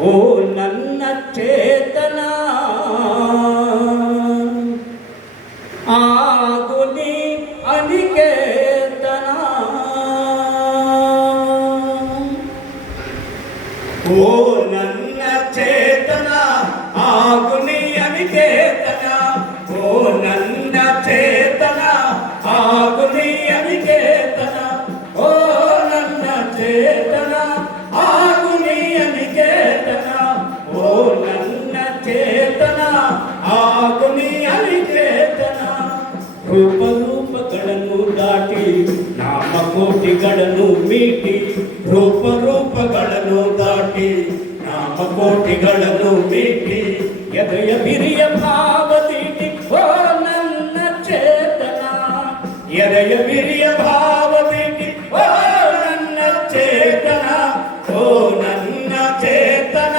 ఓ నన్న చేతన ఆగుని అనికేతన ఓ నన్న చేతన ఆగుని అనికేతన ರೂಪಗಳನ್ನು ದಾಟಿ ನಾಮಕೋಟಿಗಳನ್ನು ಮೀಟಿ ರೂಪ ರೂಪಗಳನ್ನು ದಾಟಿ ನಾಮಕೋಟಿಗಳನ್ನು ಮೀಟಿ ಎದೆಯ ಬಿರಿಯ ಭಾವದೀಟಿ ಎದೆಯ ಬಿರಿಯ ಭಾವದೀಟಿ ಓ ನನ್ನ ಚೇತನ ಓ ನನ್ನ ಚೇತನ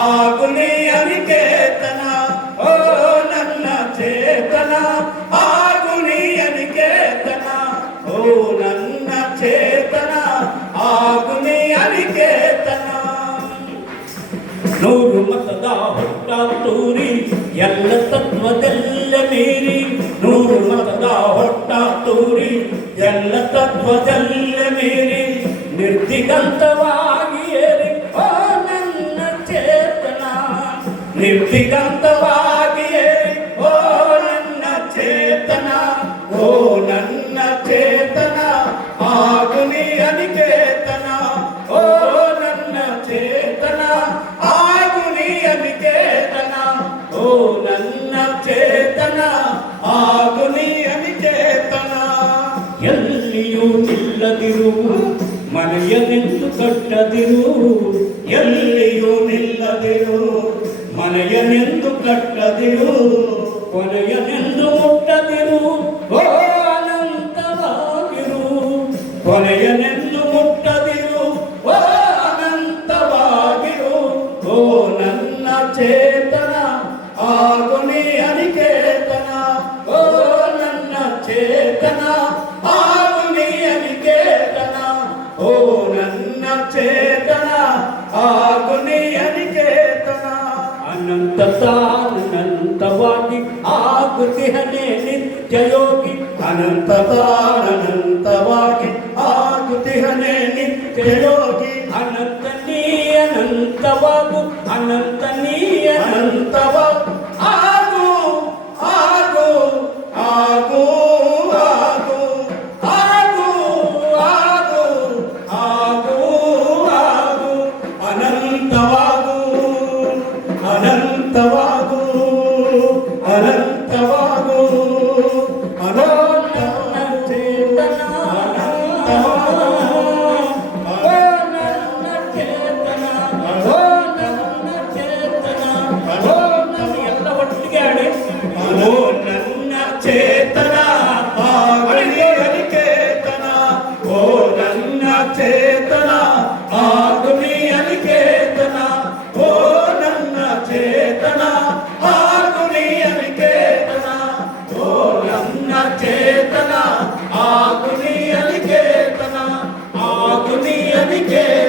ಆಗುನಿ ಅನಿಕೇತನ ಓ ನನ್ನ ಚೇತನ ಆಗುನಿ ಅನಿಕೇತನ ಓ ನನ್ನ ಚೇತನ ಆಗುನಿ ಅನಿಕೇತನ ನೂರು ಮತದ ಹೊಟ್ಟ ತೂರಿ ಎಲ್ಲ ತತ್ವದೆಲ್ಲ ನಿರ್ದಿಗಂತವಾಗಿ ಏರಿ ಓ ನನ್ನ ಚೇತನ ನಿರ್ದಿಗಂತವಾಗಿ ಏರಿ ಓ ನನ್ನ ಚೇತನ ಓ ನನ್ನ ಚೇತನ ಆಗುನಿ ಅನಿಕೇತನ ಓ ನನ್ನ ಚೇತನ ಆಗುನಿ ಅನಿಕೇತನ ಓ ನನ್ನ ಚೇತನ ಆಗುನಿ ಅನಿಕೇತನ ಎಲ್ಲಿಯೂ ನಿಲ್ಲದಿರು ಮನೆಯನೆಂದು ಕಟ್ಟದಿರು ಎಲ್ಲಿಯೂ ನಿಲ್ಲದಿರು ಮನೆಯನೆಂದು ಕಟ್ಟದಿರು ಕೊನೆಯನೆಂದು ಮುಟ್ಟದಿರು ಓ ಅನಂತವಾಗಿರು ಕೊನೆಯನೆಂದು ಮುಟ್ಟದಿರು ಓ ಅನಂತವಾಗಿರು ಓ ನನ್ನ ಚೇತನ ಆಗುನಿ ಅನಿಕೇತನ ಓ ನನ್ನ ಚೇತನ చేతన ఆగుని అనికేతన అనంత అనంతవాగి ఆగుతి అనే నిత్యయోగి. అనంత అనంతవాగి ఆగుతి అనే నిత్యయోగి. చేతన ఆగుని అనికేతన ఓ నన్న చేతన ఆగుని అనికేతన ఓ నన్న చేతన ఆగుని అనికేతన ఆగుని అనికేతన